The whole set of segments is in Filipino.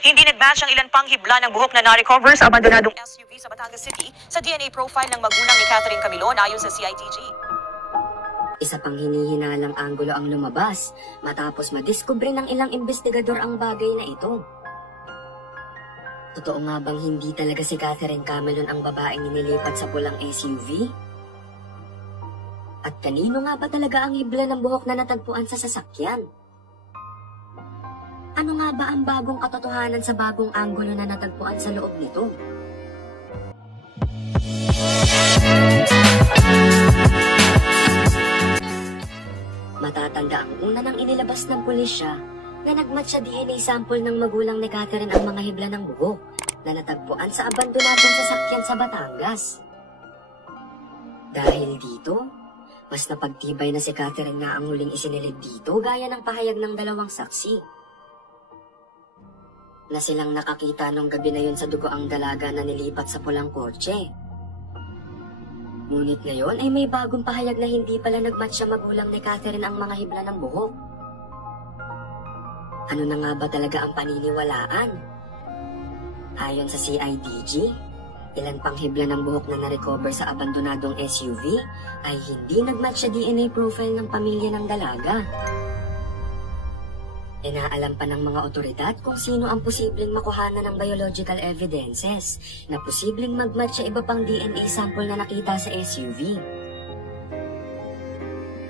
Hindi nag-match ang ilan pang hibla ng buhok na na-recover sa abandonadong SUV sa Batangas City sa DNA profile ng magulang ni Catherine Camilon ayon sa CITG. Isa pang hinihinalang anggulo ang lumabas matapos madiskubre ng ilang investigador ang bagay na ito. Totoo nga bang hindi talaga si Catherine Camilon ang babaeng nililipat sa pulang SUV? At kanino nga ba talaga ang hibla ng buhok na natagpuan sa sasakyan? Ano nga ba ang bagong katotohanan sa bagong anggulo na natagpuan sa loob nito? Matatanda ang una nang inilabas ng pulisya na nagmatch sa DNA sample ng magulang ni Catherine ang mga hibla ng buhok na natagpuan sa abandonadong sasakyan sa Batangas. Dahil dito, mas napagtibay na si Catherine na ang huling isinilid dito gaya ng pahayag ng dalawang saksi. Na silang nakakita nung gabi na yun sa dugo ang dalaga na nilipat sa pulang kotse. Ngunit ngayon ay may bagong pahayag na hindi pala nagmatch sa magulang ni Catherine ang mga hibla ng buhok. Ano na nga ba talaga ang paniniwalaan? Ayon sa CIDG, ilan pang hibla ng buhok na na-recover sa abandonadong SUV ay hindi nagmatch sa DNA profile ng pamilya ng dalaga. Inaalam pa ng mga otoridad kung sino ang posibleng makuhanan ng biological evidences na posibleng magmatch sa iba pang DNA sample na nakita sa SUV.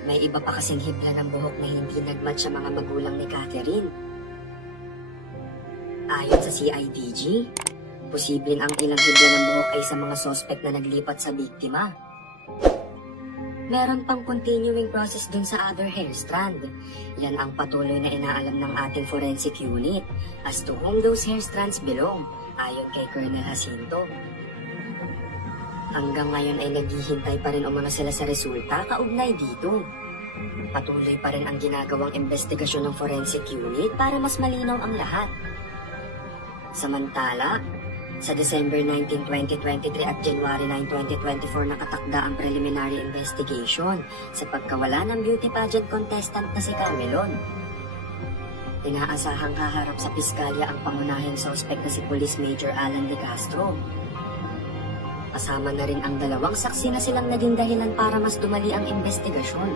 May iba pa kasing hibla ng buhok na hindi nagmatch sa mga magulang ni Catherine. Ayon sa CIDG, posibleng ang ilang hibla ng buhok ay sa mga suspect na naglipat sa biktima. Meron pang continuing process dun sa other hair strand. Yan ang patuloy na inaalam ng ating forensic unit as to whom those hair strands belong, ayon kay Colonel Jacinto. Hanggang ngayon ay naghihintay pa rin umano sila sa resulta kaugnay dito. Patuloy pa rin ang ginagawang investigasyon ng forensic unit para mas malinaw ang lahat. Samantala, sa December 19, 2023 at January 9, 2024 nakatakda ang preliminary investigation sa pagkawala ng beauty pageant contestant na si Camilon. Inaasahang haharap sa piskalya ang pangunahing suspect na si Police Major Alan De Castro. Kasama na rin ang dalawang saksi na silang naging dahilan para mas dumali ang investigasyon.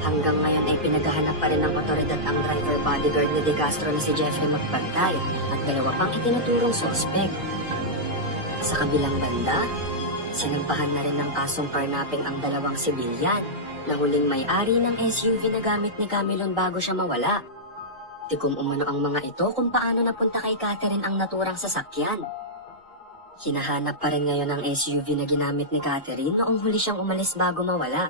Hanggang ngayon ay pinaghahanap pa rin ng otoridad ang driver bodyguard ni De Castro na si Jeffrey Magpantay at dalawa pang itinuturong suspect. Sa kabilang banda, sinampahan na rin ng kasong carnapping ang dalawang sibilyan na huling may-ari ng SUV na gamit ni Camilon bago siya mawala. Tikom umano ang mga ito kung paano napunta kay Catherine ang naturang sasakyan. Hinahanap pa rin ngayon ang SUV na ginamit ni Catherine noong huli siyang umalis bago mawala.